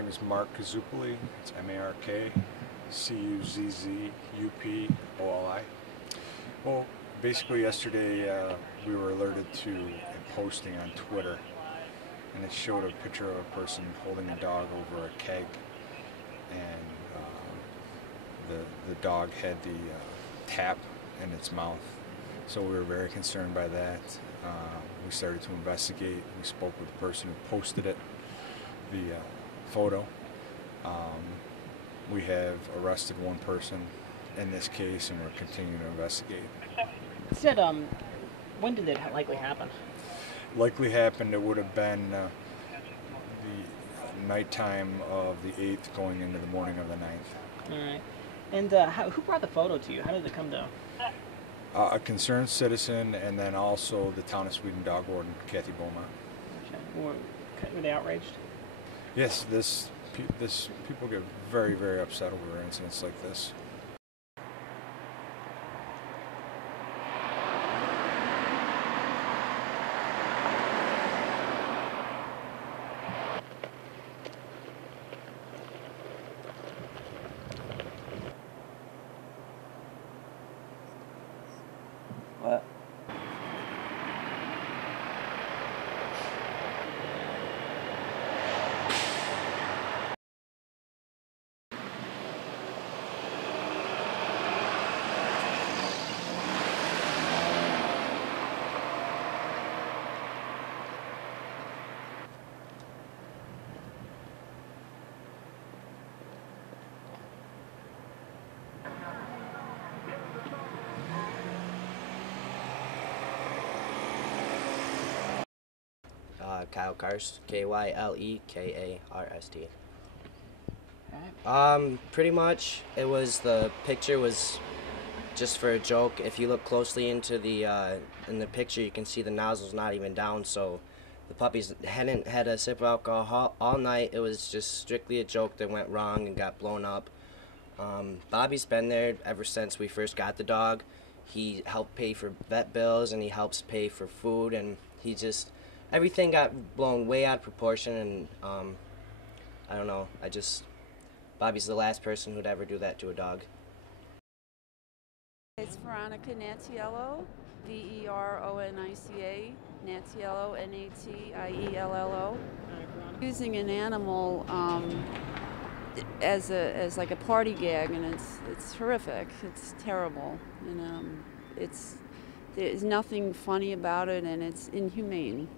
My name is Mark Kazuppoli. It's Markcuzzupoli. Well, basically yesterday we were alerted to a posting on Twitter, and it showed a picture of a person holding a dog over a keg, and the dog had the tap in its mouth. So we were very concerned by that. We started to investigate. We spoke with the person who posted it, the photo. We have arrested one person in this case, and we're continuing to investigate. You said, when did it likely happen? Likely happened, it would have been the nighttime of the 8th going into the morning of the 9th. All right. And who brought the photo to you? How did it come down? A concerned citizen, and then also the Town of Sweden dog warden, Kathy Beaumont. Okay. Were they outraged? Yes, people get very, very upset over incidents like this. What? Kyle Karst, Kylekkarst. All Pretty much, the picture was just for a joke. If you look closely into in the picture, you can see the nozzle's not even down, so the puppies hadn't had a sip of alcohol all night. It was just strictly a joke that went wrong and got blown up. Bobby's been there ever since we first got the dog. He helped pay for vet bills, and he helps pay for food, and everything got blown way out of proportion, and I don't know, Bobby's the last person who'd ever do that to a dog. It's Veronica Natiello, Veronica, Natiello, Natiello. Using an animal as like a party gag, and it's horrific. It's terrible, and there's nothing funny about it, and it's inhumane.